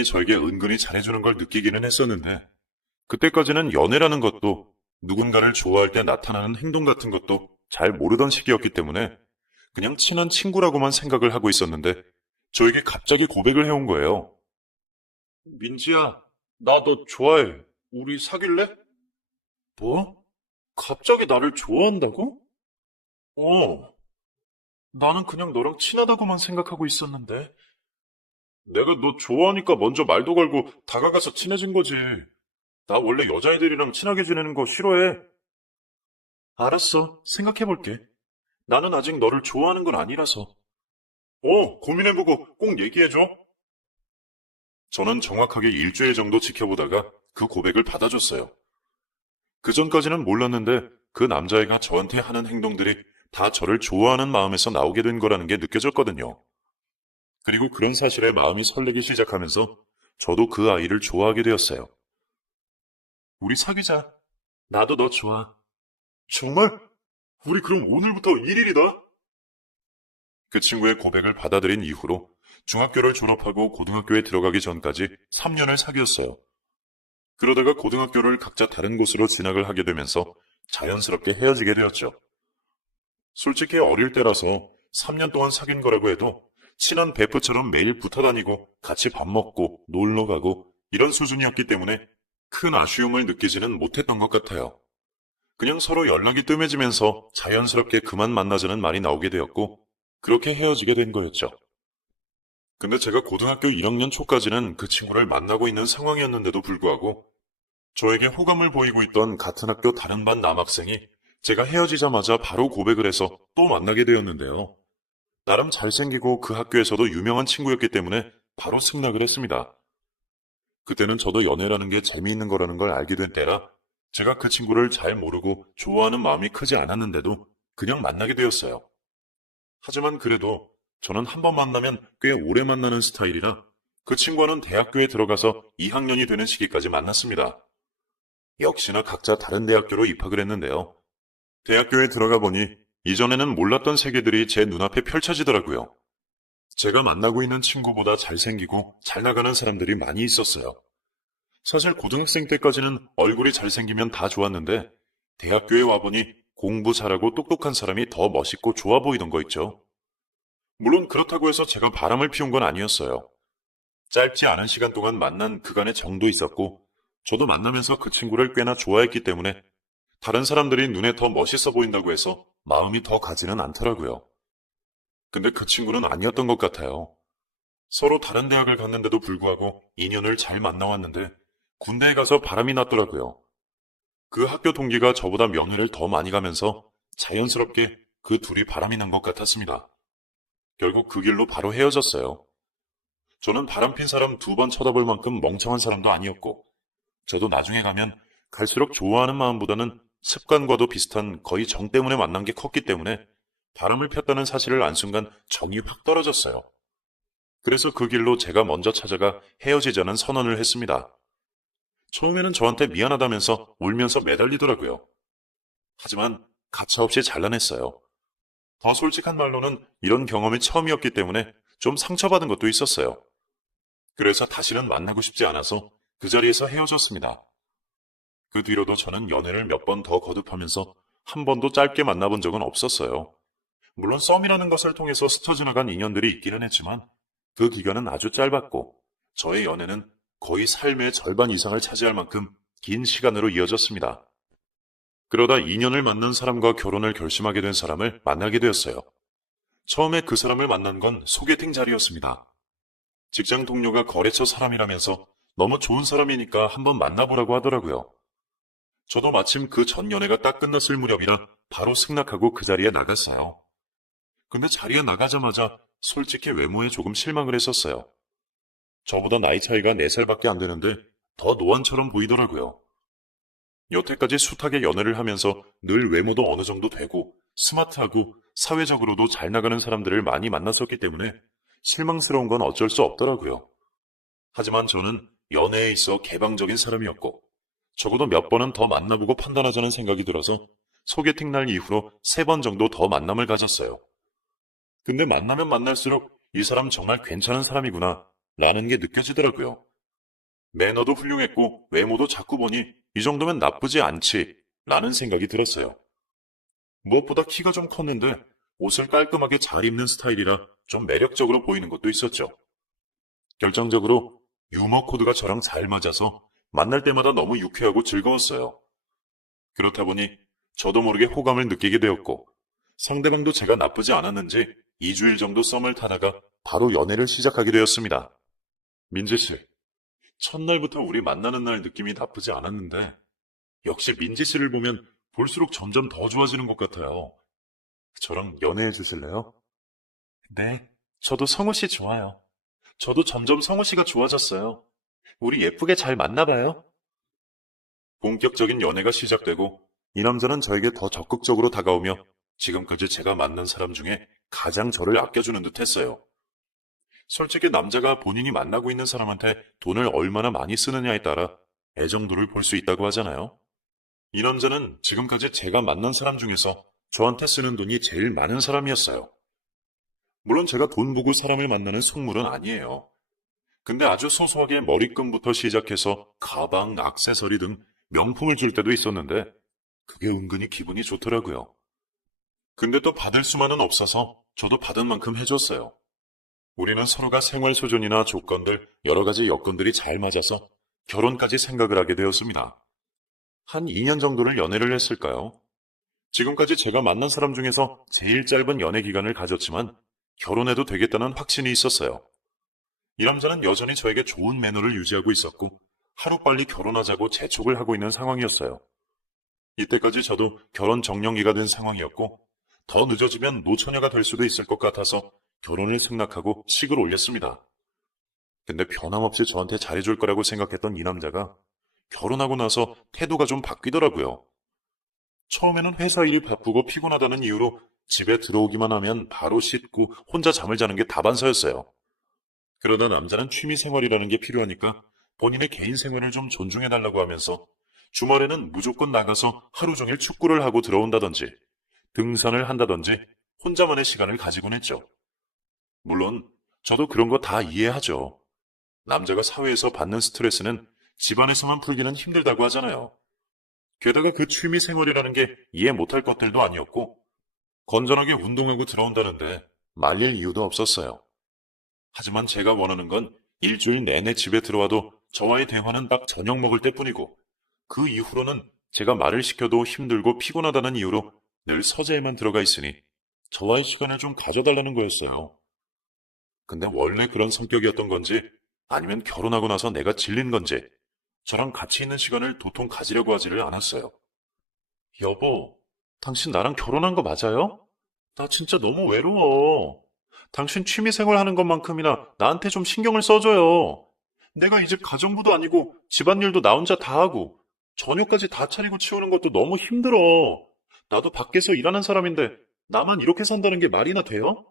저에게 은근히 잘해주는 걸 느끼기는 했었는데, 그때까지는 연애라는 것도 누군가를 좋아할 때 나타나는 행동 같은 것도 잘 모르던 시기였기 때문에 그냥 친한 친구라고만 생각을 하고 있었는데, 저에게 갑자기 고백을 해온 거예요. 민지야, 나 너 좋아해. 우리 사귈래? 뭐? 갑자기 나를 좋아한다고? 어, 나는 그냥 너랑 친하다고만 생각하고 있었는데. 내가 너 좋아하니까 먼저 말도 걸고 다가가서 친해진 거지. 나 원래 여자애들이랑 친하게 지내는 거 싫어해. 알았어, 생각해볼게. 나는 아직 너를 좋아하는 건 아니라서. 고민해보고 꼭 얘기해줘. 저는 정확하게 일주일 정도 지켜보다가 그 고백을 받아줬어요. 그 전까지는 몰랐는데 그 남자애가 저한테 하는 행동들이 다 저를 좋아하는 마음에서 나오게 된 거라는 게 느껴졌거든요. 그리고 그런 사실에 마음이 설레기 시작하면서 저도 그 아이를 좋아하게 되었어요. 우리 사귀자. 나도 너 좋아. 정말? 우리 그럼 오늘부터 1일이다? 그 친구의 고백을 받아들인 이후로 중학교를 졸업하고 고등학교에 들어가기 전까지 3년을 사귀었어요. 그러다가 고등학교를 각자 다른 곳으로 진학을 하게 되면서 자연스럽게 헤어지게 되었죠. 솔직히 어릴 때라서 3년 동안 사귄 거라고 해도 친한 베프처럼 매일 붙어 다니고 같이 밥 먹고 놀러 가고 이런 수준이었기 때문에 큰 아쉬움을 느끼지는 못했던 것 같아요. 그냥 서로 연락이 뜸해지면서 자연스럽게 그만 만나자는 말이 나오게 되었고 그렇게 헤어지게 된 거였죠. 근데 제가 고등학교 1학년 초까지는 그 친구를 만나고 있는 상황이었는데도 불구하고 저에게 호감을 보이고 있던 같은 학교 다른 반 남학생이 제가 헤어지자마자 바로 고백을 해서 또 만나게 되었는데요. 나름 잘생기고 그 학교에서도 유명한 친구였기 때문에 바로 승낙을 했습니다. 그때는 저도 연애라는 게 재미있는 거라는 걸 알게 된 때라 제가 그 친구를 잘 모르고 좋아하는 마음이 크지 않았는데도 그냥 만나게 되었어요. 하지만 그래도 저는 한 번 만나면 꽤 오래 만나는 스타일이라 그 친구와는 대학교에 들어가서 2학년이 되는 시기까지 만났습니다. 역시나 각자 다른 대학교로 입학을 했는데요. 대학교에 들어가 보니 이전에는 몰랐던 세계들이 제 눈앞에 펼쳐지더라고요. 제가 만나고 있는 친구보다 잘생기고 잘 나가는 사람들이 많이 있었어요. 사실 고등학생 때까지는 얼굴이 잘생기면 다 좋았는데 대학교에 와보니 공부 잘하고 똑똑한 사람이 더 멋있고 좋아 보이던 거 있죠. 물론 그렇다고 해서 제가 바람을 피운 건 아니었어요. 짧지 않은 시간 동안 만난 그간의 정도 있었고 저도 만나면서 그 친구를 꽤나 좋아했기 때문에 다른 사람들이 눈에 더 멋있어 보인다고 해서 마음이 더 가지는 않더라고요. 근데 그 친구는 아니었던 것 같아요. 서로 다른 대학을 갔는데도 불구하고 인연을 잘 만나왔는데 군대에 가서 바람이 났더라고요. 그 학교 동기가 저보다 면회를 더 많이 가면서 자연스럽게 그 둘이 바람이 난 것 같았습니다. 결국 그 길로 바로 헤어졌어요. 저는 바람핀 사람 2번 쳐다볼 만큼 멍청한 사람도 아니었고 저도 나중에 가면 갈수록 좋아하는 마음보다는 습관과도 비슷한 거의 정 때문에 만난 게 컸기 때문에 바람을 폈다는 사실을 안 순간 정이 확 떨어졌어요. 그래서 그 길로 제가 먼저 찾아가 헤어지자는 선언을 했습니다. 처음에는 저한테 미안하다면서 울면서 매달리더라고요. 하지만 가차없이 잘라냈어요. 더 솔직한 말로는 이런 경험이 처음이었기 때문에 좀 상처받은 것도 있었어요. 그래서 다시는 만나고 싶지 않아서 그 자리에서 헤어졌습니다. 그 뒤로도 저는 연애를 몇 번 더 거듭하면서 한 번도 짧게 만나본 적은 없었어요. 물론 썸이라는 것을 통해서 스쳐 지나간 인연들이 있기는 했지만 그 기간은 아주 짧았고 저의 연애는 거의 삶의 절반 이상을 차지할 만큼 긴 시간으로 이어졌습니다. 그러다 2년을 만난 사람과 결혼을 결심하게 된 사람을 만나게 되었어요. 처음에 그 사람을 만난 건 소개팅 자리였습니다. 직장 동료가 거래처 사람이라면서 너무 좋은 사람이니까 한번 만나보라고 하더라고요. 저도 마침 그 첫 연애가 딱 끝났을 무렵이라 바로 승낙하고 그 자리에 나갔어요. 근데 자리에 나가자마자 솔직히 외모에 조금 실망을 했었어요. 저보다 나이 차이가 4살밖에 안 되는데 더 노안처럼 보이더라고요. 여태까지 숱하게 연애를 하면서 늘 외모도 어느 정도 되고 스마트하고 사회적으로도 잘 나가는 사람들을 많이 만났었기 때문에 실망스러운 건 어쩔 수 없더라고요. 하지만 저는 연애에 있어 개방적인 사람이었고 적어도 몇 번은 더 만나보고 판단하자는 생각이 들어서 소개팅 날 이후로 3번 정도 더 만남을 가졌어요. 근데 만나면 만날수록 이 사람 정말 괜찮은 사람이구나. 라는 게 느껴지더라고요. 매너도 훌륭했고 외모도 자꾸 보니 이 정도면 나쁘지 않지 라는 생각이 들었어요. 무엇보다 키가 좀 컸는데 옷을 깔끔하게 잘 입는 스타일이라 좀 매력적으로 보이는 것도 있었죠. 결정적으로 유머 코드가 저랑 잘 맞아서 만날 때마다 너무 유쾌하고 즐거웠어요. 그렇다 보니 저도 모르게 호감을 느끼게 되었고 상대방도 제가 나쁘지 않았는지 2주일 정도 썸을 타다가 바로 연애를 시작하게 되었습니다. 민지 씨, 첫날부터 우리 만나는 날 느낌이 나쁘지 않았는데 역시 민지 씨를 보면 볼수록 점점 더 좋아지는 것 같아요. 저랑 연애해 주실래요? 네, 저도 성우 씨 좋아요. 저도 점점 성우 씨가 좋아졌어요. 우리 예쁘게 잘 맞나봐요. 본격적인 연애가 시작되고 이 남자는 저에게 더 적극적으로 다가오며 지금까지 제가 만난 사람 중에 가장 저를 아껴주는 듯 했어요. 솔직히 남자가 본인이 만나고 있는 사람한테 돈을 얼마나 많이 쓰느냐에 따라 애정도를 볼 수 있다고 하잖아요. 이 남자는 지금까지 제가 만난 사람 중에서 저한테 쓰는 돈이 제일 많은 사람이었어요. 물론 제가 돈 보고 사람을 만나는 속물은 아니에요. 근데 아주 소소하게 머리끈부터 시작해서 가방, 액세서리 등 명품을 줄 때도 있었는데 그게 은근히 기분이 좋더라고요. 근데 또 받을 수만은 없어서 저도 받은 만큼 해줬어요. 우리는 서로가 생활 수준이나 조건들, 여러 가지 여건들이 잘 맞아서 결혼까지 생각을 하게 되었습니다. 한 2년 정도를 연애를 했을까요? 지금까지 제가 만난 사람 중에서 제일 짧은 연애 기간을 가졌지만 결혼해도 되겠다는 확신이 있었어요. 이 남자는 여전히 저에게 좋은 매너를 유지하고 있었고 하루빨리 결혼하자고 재촉을 하고 있는 상황이었어요. 이때까지 저도 결혼 정년기가 된 상황이었고 더 늦어지면 노처녀가 될 수도 있을 것 같아서 결혼을 승낙하고 식을 올렸습니다. 근데 변함없이 저한테 잘해줄 거라고 생각했던 이 남자가 결혼하고 나서 태도가 좀 바뀌더라고요. 처음에는 회사 일이 바쁘고 피곤하다는 이유로 집에 들어오기만 하면 바로 씻고 혼자 잠을 자는 게 다반사였어요. 그러다 남자는 취미 생활이라는 게 필요하니까 본인의 개인 생활을 좀 존중해달라고 하면서 주말에는 무조건 나가서 하루 종일 축구를 하고 들어온다든지 등산을 한다든지 혼자만의 시간을 가지곤 했죠. 물론 저도 그런 거 다 이해하죠. 남자가 사회에서 받는 스트레스는 집안에서만 풀기는 힘들다고 하잖아요. 게다가 그 취미 생활이라는 게 이해 못할 것들도 아니었고 건전하게 운동하고 들어온다는데 말릴 이유도 없었어요. 하지만 제가 원하는 건 일주일 내내 집에 들어와도 저와의 대화는 딱 저녁 먹을 때뿐이고 그 이후로는 제가 말을 시켜도 힘들고 피곤하다는 이유로 늘 서재에만 들어가 있으니 저와의 시간을 좀 가져달라는 거였어요. 근데 원래 그런 성격이었던 건지 아니면 결혼하고 나서 내가 질린 건지 저랑 같이 있는 시간을 도통 가지려고 하지를 않았어요. 여보, 당신 나랑 결혼한 거 맞아요? 나 진짜 너무 외로워. 당신 취미생활 하는 것만큼이나 나한테 좀 신경을 써줘요. 내가 이 집 가정부도 아니고 집안일도 나 혼자 다 하고 저녁까지 다 차리고 치우는 것도 너무 힘들어. 나도 밖에서 일하는 사람인데 나만 이렇게 산다는 게 말이나 돼요?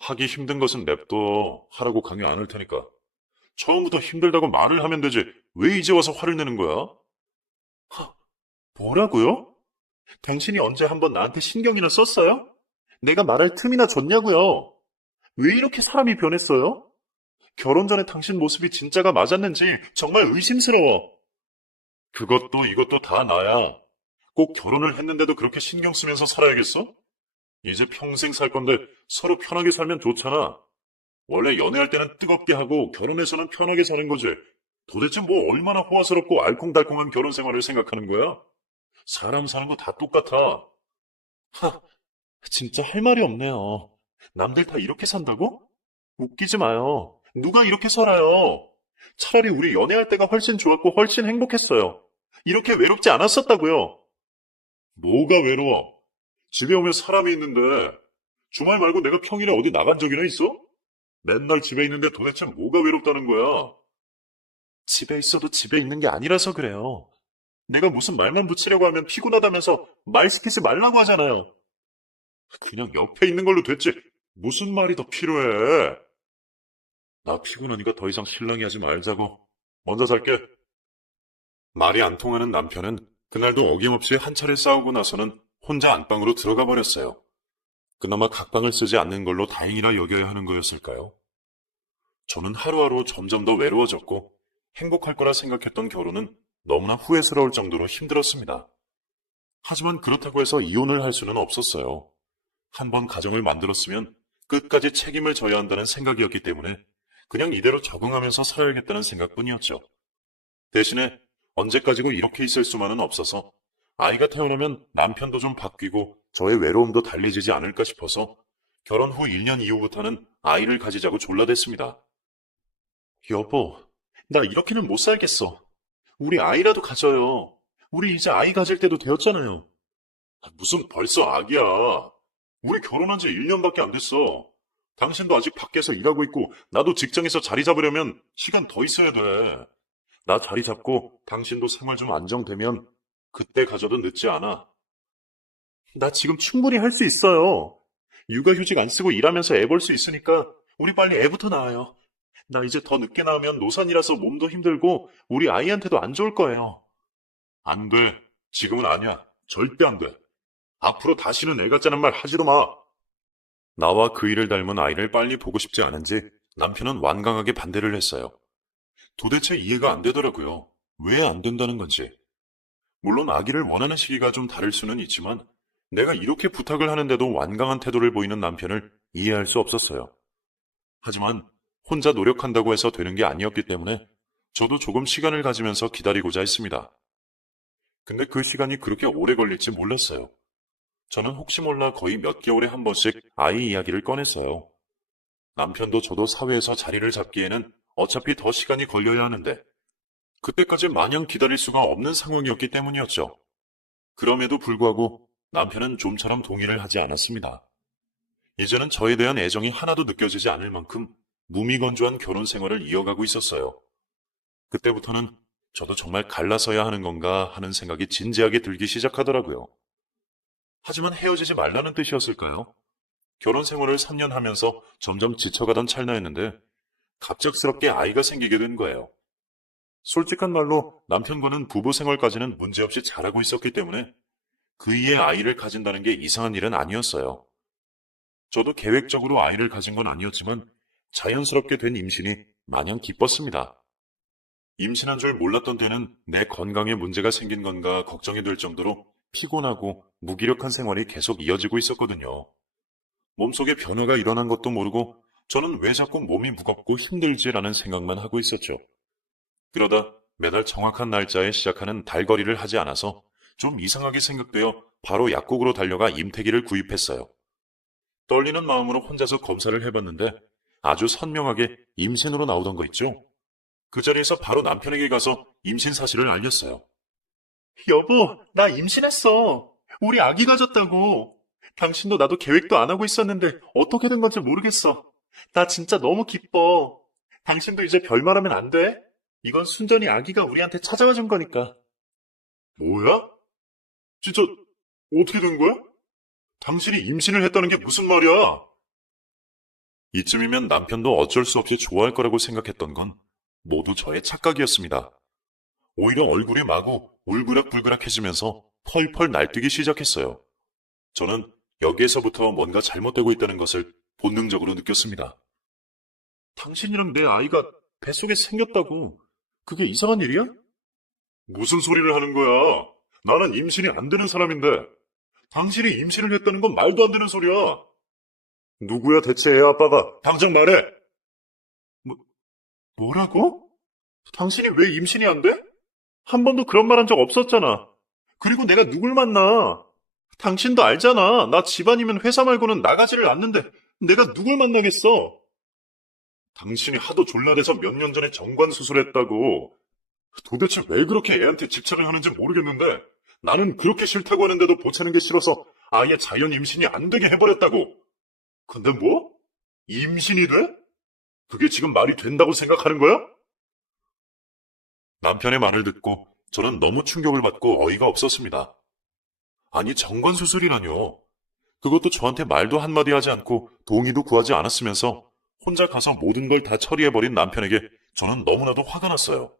하기 힘든 것은 냅둬. 하라고 강요 안 할 테니까. 처음부터 힘들다고 말을 하면 되지. 왜 이제 와서 화를 내는 거야? 뭐라고요? 당신이 언제 한번 나한테 신경이나 썼어요? 내가 말할 틈이나 줬냐고요? 왜 이렇게 사람이 변했어요? 결혼 전에 당신 모습이 진짜가 맞았는지 정말 의심스러워. 그것도 이것도 다 나야. 꼭 결혼을 했는데도 그렇게 신경 쓰면서 살아야겠어? 이제 평생 살 건데 서로 편하게 살면 좋잖아. 원래 연애할 때는 뜨겁게 하고 결혼해서는 편하게 사는 거지. 도대체 뭐 얼마나 호화스럽고 알콩달콩한 결혼 생활을 생각하는 거야? 사람 사는 거 다 똑같아. 하, 진짜 할 말이 없네요. 남들 다 이렇게 산다고? 웃기지 마요. 누가 이렇게 살아요? 차라리 우리 연애할 때가 훨씬 좋았고 훨씬 행복했어요. 이렇게 외롭지 않았었다고요. 뭐가 외로워? 집에 오면 사람이 있는데 주말 말고 내가 평일에 어디 나간 적이나 있어? 맨날 집에 있는데 도대체 뭐가 외롭다는 거야? 집에 있어도 집에 있는 게 아니라서 그래요. 내가 무슨 말만 붙이려고 하면 피곤하다면서 말 시키지 말라고 하잖아요. 그냥 옆에 있는 걸로 됐지. 무슨 말이 더 필요해? 나 피곤하니까 더 이상 실랑이 하지 말자고. 먼저 잘게. 말이 안 통하는 남편은 그날도 어김없이 한 차례 싸우고 나서는 혼자 안방으로 들어가 버렸어요. 그나마 각방을 쓰지 않는 걸로 다행이라 여겨야 하는 거였을까요? 저는 하루하루 점점 더 외로워졌고 행복할 거라 생각했던 결혼은 너무나 후회스러울 정도로 힘들었습니다. 하지만 그렇다고 해서 이혼을 할 수는 없었어요. 한 번 가정을 만들었으면 끝까지 책임을 져야 한다는 생각이었기 때문에 그냥 이대로 적응하면서 살아야겠다는 생각뿐이었죠. 대신에 언제까지고 이렇게 있을 수만은 없어서 아이가 태어나면 남편도 좀 바뀌고 저의 외로움도 달래지지 않을까 싶어서 결혼 후 1년 이후부터는 아이를 가지자고 졸라댔습니다. 여보, 나 이렇게는 못 살겠어. 우리 아이라도 가져요. 우리 이제 아이 가질 때도 되었잖아요. 무슨 벌써 아기야. 우리 결혼한 지 1년밖에 안 됐어. 당신도 아직 밖에서 일하고 있고 나도 직장에서 자리 잡으려면 시간 더 있어야 돼. 나 자리 잡고 당신도 생활 좀 안정되면 그때 가져도 늦지 않아. 나 지금 충분히 할 수 있어요. 육아휴직 안 쓰고 일하면서 애 볼 수 있으니까 우리 빨리 애부터 낳아요. 나 이제 더 늦게 낳으면 노산이라서 몸도 힘들고 우리 아이한테도 안 좋을 거예요. 안 돼. 지금은 아니야. 절대 안 돼. 앞으로 다시는 애 같자는 말 하지도 마. 나와 그 일을 닮은 아이를 빨리 보고 싶지 않은지 남편은 완강하게 반대를 했어요. 도대체 이해가 안 되더라고요. 왜 안 된다는 건지. 물론 아기를 원하는 시기가 좀 다를 수는 있지만 내가 이렇게 부탁을 하는데도 완강한 태도를 보이는 남편을 이해할 수 없었어요. 하지만 혼자 노력한다고 해서 되는 게 아니었기 때문에 저도 조금 시간을 가지면서 기다리고자 했습니다. 근데 그 시간이 그렇게 오래 걸릴지 몰랐어요. 저는 혹시 몰라 거의 몇 개월에 한 번씩 아이 이야기를 꺼냈어요. 남편도 저도 사회에서 자리를 잡기에는 어차피 더 시간이 걸려야 하는데 그때까지 마냥 기다릴 수가 없는 상황이었기 때문이었죠. 그럼에도 불구하고 남편은 좀처럼 동의를 하지 않았습니다. 이제는 저에 대한 애정이 하나도 느껴지지 않을 만큼 무미건조한 결혼 생활을 이어가고 있었어요. 그때부터는 저도 정말 갈라서야 하는 건가 하는 생각이 진지하게 들기 시작하더라고요. 하지만 헤어지지 말라는 뜻이었을까요? 결혼 생활을 3년 하면서 점점 지쳐가던 찰나였는데 갑작스럽게 아이가 생기게 된 거예요. 솔직한 말로 남편과는 부부 생활까지는 문제없이 잘하고 있었기 때문에 그이의 아이를 가진다는 게 이상한 일은 아니었어요. 저도 계획적으로 아이를 가진 건 아니었지만 자연스럽게 된 임신이 마냥 기뻤습니다. 임신한 줄 몰랐던 때는 내 건강에 문제가 생긴 건가 걱정이 될 정도로 피곤하고 무기력한 생활이 계속 이어지고 있었거든요. 몸속에 변화가 일어난 것도 모르고 저는 왜 자꾸 몸이 무겁고 힘들지라는 생각만 하고 있었죠. 그러다 매달 정확한 날짜에 시작하는 달거리를 하지 않아서 좀 이상하게 생각되어 바로 약국으로 달려가 임태기를 구입했어요. 떨리는 마음으로 혼자서 검사를 해봤는데 아주 선명하게 임신으로 나오던 거 있죠? 그 자리에서 바로 남편에게 가서 임신 사실을 알렸어요. 여보, 나 임신했어. 우리 아기 가졌다고. 당신도 나도 계획도 안 하고 있었는데 어떻게 된 건지 모르겠어. 나 진짜 너무 기뻐. 당신도 이제 별말하면 안 돼? 이건 순전히 아기가 우리한테 찾아와 준 거니까. 뭐야? 진짜 어떻게 된 거야? 당신이 임신을 했다는 게 무슨 말이야? 이쯤이면 남편도 어쩔 수 없이 좋아할 거라고 생각했던 건 모두 저의 착각이었습니다. 오히려 얼굴이 마구 울그락불그락해지면서 펄펄 날뛰기 시작했어요. 저는 여기에서부터 뭔가 잘못되고 있다는 것을 본능적으로 느꼈습니다. 당신이랑 내 아이가 뱃속에 생겼다고. 그게 이상한 일이야? 무슨 소리를 하는 거야? 나는 임신이 안 되는 사람인데. 당신이 임신을 했다는 건 말도 안 되는 소리야. 누구야 대체 애 아빠가? 당장 말해. 뭐라고? 당신이 왜 임신이 안 돼? 한 번도 그런 말 한 적 없었잖아. 그리고 내가 누굴 만나? 당신도 알잖아. 나 집안이면 회사 말고는 나가지를 않는데 내가 누굴 만나겠어? 당신이 하도 졸라대서 몇 년 전에 정관 수술했다고. 도대체 왜 그렇게 애한테 집착을 하는지 모르겠는데 나는 그렇게 싫다고 하는데도 보채는 게 싫어서 아예 자연 임신이 안 되게 해버렸다고. 근데 뭐? 임신이 돼? 그게 지금 말이 된다고 생각하는 거야? 남편의 말을 듣고 저는 너무 충격을 받고 어이가 없었습니다. 아니 정관 수술이라뇨. 그것도 저한테 말도 한마디 하지 않고 동의도 구하지 않았으면서 혼자 가서 모든 걸 다 처리해버린 남편에게 저는 너무나도 화가 났어요.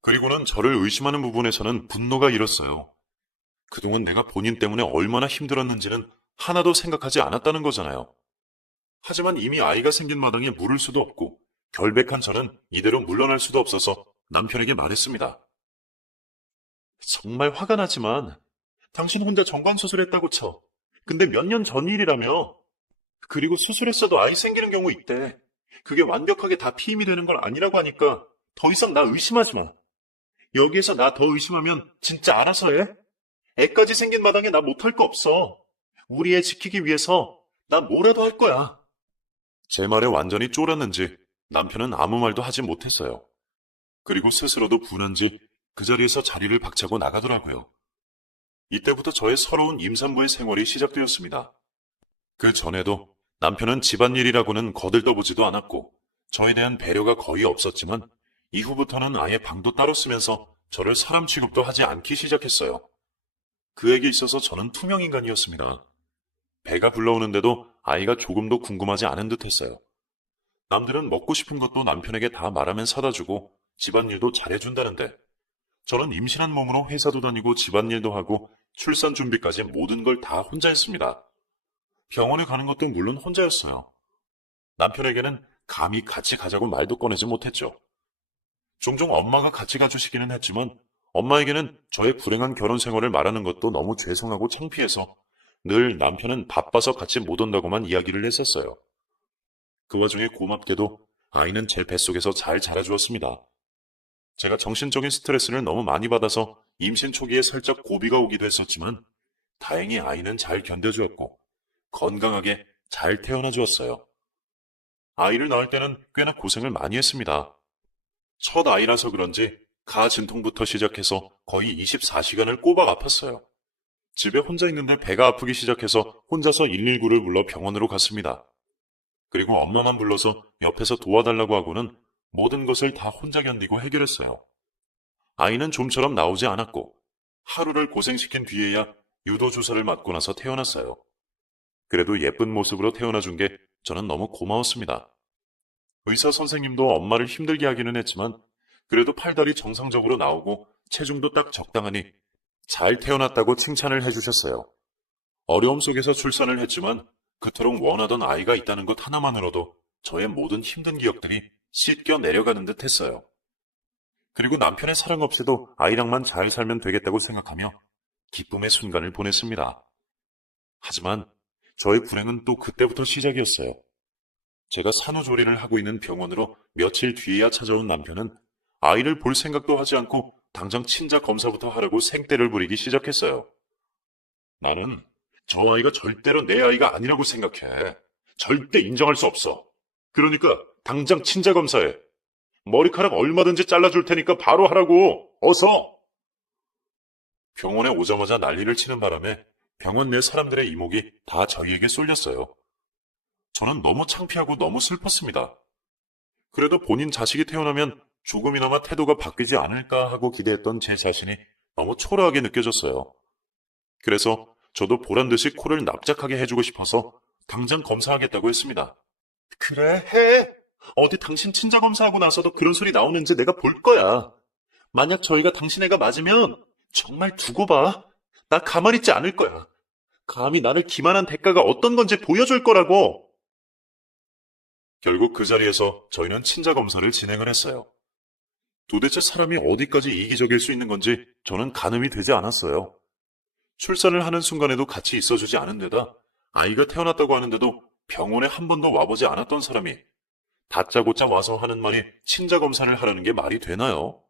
그리고는 저를 의심하는 부분에서는 분노가 일었어요. 그동안 내가 본인 때문에 얼마나 힘들었는지는 하나도 생각하지 않았다는 거잖아요. 하지만 이미 아이가 생긴 마당에 물을 수도 없고 결백한 저는 이대로 물러날 수도 없어서 남편에게 말했습니다. 정말 화가 나지만 당신 혼자 정관수술했다고 쳐. 근데 몇 년 전 일이라며. 그리고 수술했어도 아이 생기는 경우 있대. 그게 완벽하게 다 피임이 되는 건 아니라고 하니까 더 이상 나 의심하지 마. 여기에서 나 더 의심하면 진짜 알아서 해. 애까지 생긴 마당에 나 못할 거 없어. 우리 애 지키기 위해서 나 뭐라도 할 거야. 제 말에 완전히 쫄았는지 남편은 아무 말도 하지 못했어요. 그리고 스스로도 분한지 그 자리에서 자리를 박차고 나가더라고요. 이때부터 저의 서러운 임산부의 생활이 시작되었습니다. 그 전에도 남편은 집안일이라고는 거들떠보지도 않았고 저에 대한 배려가 거의 없었지만 이후부터는 아예 방도 따로 쓰면서 저를 사람 취급도 하지 않기 시작했어요. 그에게 있어서 저는 투명인간이었습니다. 배가 불러오는데도 아이가 조금도 궁금하지 않은 듯했어요. 남들은 먹고 싶은 것도 남편에게 다 말하면 사다 주고 집안일도 잘해준다는데 저는 임신한 몸으로 회사도 다니고 집안일도 하고 출산 준비까지 모든 걸 다 혼자 했습니다. 병원에 가는 것도 물론 혼자였어요. 남편에게는 감히 같이 가자고 말도 꺼내지 못했죠. 종종 엄마가 같이 가주시기는 했지만 엄마에게는 저의 불행한 결혼 생활을 말하는 것도 너무 죄송하고 창피해서 늘 남편은 바빠서 같이 못 온다고만 이야기를 했었어요. 그 와중에 고맙게도 아이는 제 뱃속에서 잘 자라주었습니다. 제가 정신적인 스트레스를 너무 많이 받아서 임신 초기에 살짝 고비가 오기도 했었지만 다행히 아이는 잘 견뎌주었고 건강하게 잘 태어나 주었어요. 아이를 낳을 때는 꽤나 고생을 많이 했습니다. 첫 아이라서 그런지 가 진통부터 시작해서 거의 24시간을 꼬박 아팠어요. 집에 혼자 있는데 배가 아프기 시작해서 혼자서 119를 불러 병원으로 갔습니다. 그리고 엄마만 불러서 옆에서 도와달라고 하고는 모든 것을 다 혼자 견디고 해결했어요. 아이는 좀처럼 나오지 않았고 하루를 고생시킨 뒤에야 유도주사를 맞고 나서 태어났어요. 그래도 예쁜 모습으로 태어나준 게 저는 너무 고마웠습니다. 의사 선생님도 엄마를 힘들게 하기는 했지만 그래도 팔다리 정상적으로 나오고 체중도 딱 적당하니 잘 태어났다고 칭찬을 해주셨어요. 어려움 속에서 출산을 했지만 그토록 원하던 아이가 있다는 것 하나만으로도 저의 모든 힘든 기억들이 씻겨 내려가는 듯 했어요. 그리고 남편의 사랑 없이도 아이랑만 잘 살면 되겠다고 생각하며 기쁨의 순간을 보냈습니다. 하지만 저의 불행은 또 그때부터 시작이었어요. 제가 산후조리를 하고 있는 병원으로 며칠 뒤에야 찾아온 남편은 아이를 볼 생각도 하지 않고 당장 친자 검사부터 하려고 생떼를 부리기 시작했어요. 나는 저 아이가 절대로 내 아이가 아니라고 생각해. 절대 인정할 수 없어. 그러니까 당장 친자 검사해. 머리카락 얼마든지 잘라줄 테니까 바로 하라고. 어서! 병원에 오자마자 난리를 치는 바람에 병원 내 사람들의 이목이 다 저희에게 쏠렸어요. 저는 너무 창피하고 너무 슬펐습니다. 그래도 본인 자식이 태어나면 조금이나마 태도가 바뀌지 않을까 하고 기대했던 제 자신이 너무 초라하게 느껴졌어요. 그래서 저도 보란듯이 코를 납작하게 해주고 싶어서 당장 검사하겠다고 했습니다. 그래, 해. 어디 당신 친자 검사하고 나서도 그런 소리 나오는지 내가 볼 거야. 만약 저희가 당신 애가 맞으면 정말 두고 봐. 나 가만히 있지 않을 거야. 감히 나를 기만한 대가가 어떤 건지 보여줄 거라고. 결국 그 자리에서 저희는 친자 검사를 진행을 했어요. 도대체 사람이 어디까지 이기적일 수 있는 건지 저는 가늠이 되지 않았어요. 출산을 하는 순간에도 같이 있어주지 않은 데다 아이가 태어났다고 하는데도 병원에 한 번도 와보지 않았던 사람이 다짜고짜 와서 하는 말이 친자 검사를 하라는 게 말이 되나요?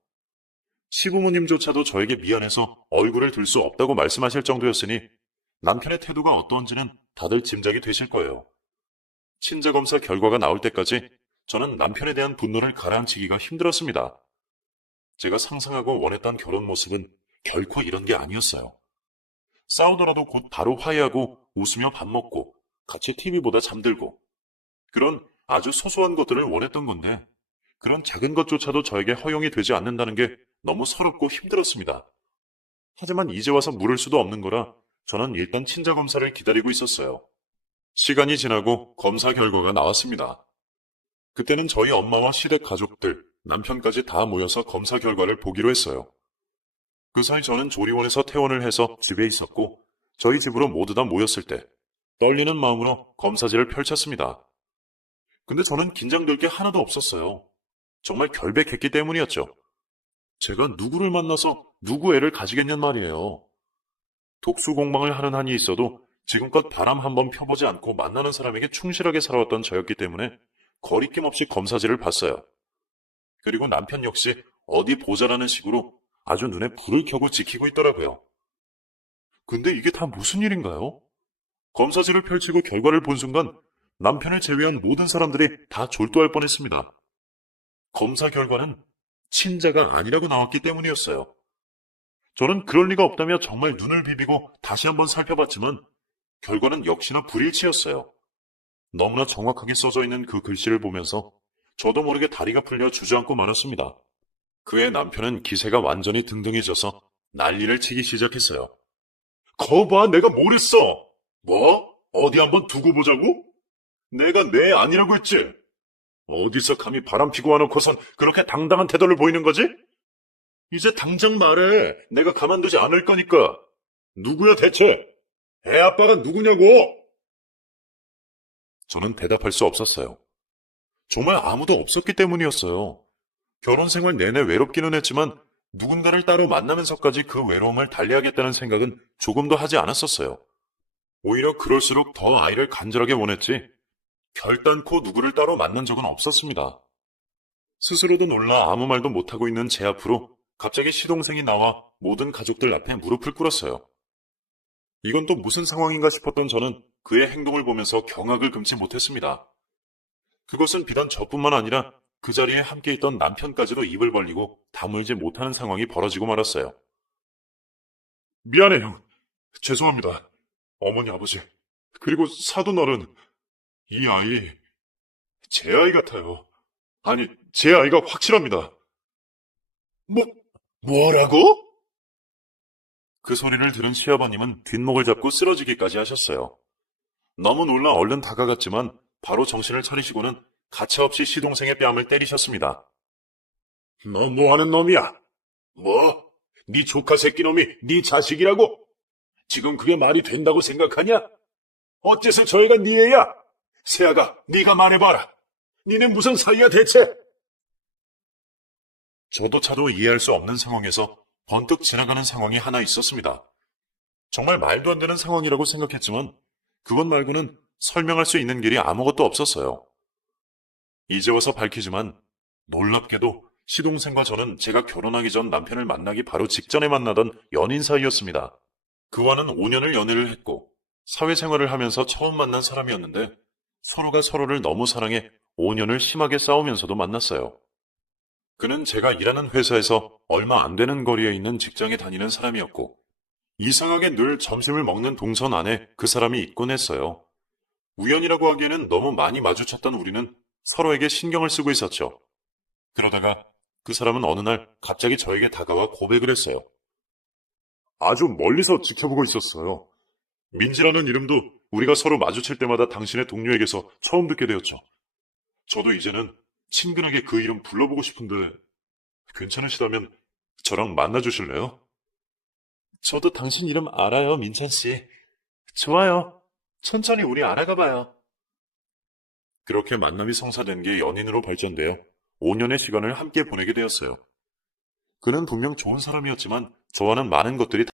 시부모님조차도 저에게 미안해서 얼굴을 들 수 없다고 말씀하실 정도였으니 남편의 태도가 어떤지는 다들 짐작이 되실 거예요. 친자 검사 결과가 나올 때까지 저는 남편에 대한 분노를 가라앉히기가 힘들었습니다. 제가 상상하고 원했던 결혼 모습은 결코 이런 게 아니었어요. 싸우더라도 곧 바로 화해하고 웃으며 밥 먹고 같이 TV보다 잠들고 그런 아주 소소한 것들을 원했던 건데 그런 작은 것조차도 저에게 허용이 되지 않는다는 게 너무 서럽고 힘들었습니다. 하지만 이제 와서 물을 수도 없는 거라 저는 일단 친자 검사를 기다리고 있었어요. 시간이 지나고 검사 결과가 나왔습니다. 그때는 저희 엄마와 시댁 가족들, 남편까지 다 모여서 검사 결과를 보기로 했어요. 그 사이 저는 조리원에서 퇴원을 해서 집에 있었고 저희 집으로 모두 다 모였을 때 떨리는 마음으로 검사지를 펼쳤습니다. 근데 저는 긴장될 게 하나도 없었어요. 정말 결백했기 때문이었죠. 제가 누구를 만나서 누구 애를 가지겠냔 말이에요. 독수공방을 하는 한이 있어도 지금껏 바람 한번 펴보지 않고 만나는 사람에게 충실하게 살아왔던 저였기 때문에 거리낌 없이 검사지를 봤어요. 그리고 남편 역시 어디 보자라는 식으로 아주 눈에 불을 켜고 지키고 있더라고요. 근데 이게 다 무슨 일인가요? 검사지를 펼치고 결과를 본 순간 남편을 제외한 모든 사람들이 다 졸도할 뻔했습니다. 검사 결과는 친자가 아니라고 나왔기 때문이었어요. 저는 그럴 리가 없다며 정말 눈을 비비고 다시 한번 살펴봤지만 결과는 역시나 불일치였어요. 너무나 정확하게 써져 있는 그 글씨를 보면서 저도 모르게 다리가 풀려 주저앉고 말았습니다. 그의 남편은 기세가 완전히 등등해져서 난리를 치기 시작했어요. 거봐, 내가 뭘 했어? 뭐? 어디 한번 두고 보자고? 내가 내 아니라고 했지? 어디서 감히 바람 피고 와놓고선 그렇게 당당한 태도를 보이는 거지? 이제 당장 말해. 내가 가만두지 않을 거니까. 누구야 대체? 애 아빠가 누구냐고? 저는 대답할 수 없었어요. 정말 아무도 없었기 때문이었어요. 결혼 생활 내내 외롭기는 했지만 누군가를 따로 만나면서까지 그 외로움을 달래야겠다는 생각은 조금도 하지 않았었어요. 오히려 그럴수록 더 아이를 간절하게 원했지 결단코 누구를 따로 만난 적은 없었습니다. 스스로도 놀라 아무 말도 못하고 있는 제 앞으로 갑자기 시동생이 나와 모든 가족들 앞에 무릎을 꿇었어요. 이건 또 무슨 상황인가 싶었던 저는 그의 행동을 보면서 경악을 금치 못했습니다. 그것은 비단 저뿐만 아니라 그 자리에 함께 있던 남편까지도 입을 벌리고 다물지 못하는 상황이 벌어지고 말았어요. 미안해요. 죄송합니다. 어머니, 아버지, 그리고 사돈어른, 이 아이, 제 아이 같아요. 아니, 제 아이가 확실합니다. 뭐라고? 그 소리를 들은 시아버님은 뒷목을 잡고 쓰러지기까지 하셨어요. 너무 놀라 얼른 다가갔지만 바로 정신을 차리시고는 가차없이 시동생의 뺨을 때리셨습니다. 너 뭐하는 놈이야? 뭐? 네 조카 새끼 놈이 네 자식이라고? 지금 그게 말이 된다고 생각하냐? 어째서 저 애가 네 애야? 세아가 네가 말해봐라. 니네 무슨 사이야 대체? 저도 차도 이해할 수 없는 상황에서 번뜩 지나가는 상황이 하나 있었습니다. 정말 말도 안 되는 상황이라고 생각했지만 그것 말고는 설명할 수 있는 길이 아무것도 없었어요. 이제 와서 밝히지만 놀랍게도 시동생과 저는 제가 결혼하기 전 남편을 만나기 바로 직전에 만나던 연인 사이였습니다. 그와는 5년을 연애를 했고 사회생활을 하면서 처음 만난 사람이었는데 서로가 서로를 너무 사랑해 5년을 심하게 싸우면서도 만났어요. 그는 제가 일하는 회사에서 얼마 안 되는 거리에 있는 직장에 다니는 사람이었고 이상하게 늘 점심을 먹는 동선 안에 그 사람이 있곤 했어요. 우연이라고 하기에는 너무 많이 마주쳤던 우리는 서로에게 신경을 쓰고 있었죠. 그러다가 그 사람은 어느 날 갑자기 저에게 다가와 고백을 했어요. 아주 멀리서 지켜보고 있었어요. 민지라는 이름도 우리가 서로 마주칠 때마다 당신의 동료에게서 처음 듣게 되었죠. 저도 이제는 친근하게 그 이름 불러보고 싶은데 괜찮으시다면 저랑 만나주실래요? 저도 당신 이름 알아요, 민찬씨. 좋아요. 천천히 우리 알아가봐요. 그렇게 만남이 성사된 게 연인으로 발전되어 5년의 시간을 함께 보내게 되었어요. 그는 분명 좋은 사람이었지만 저와는 많은 것들이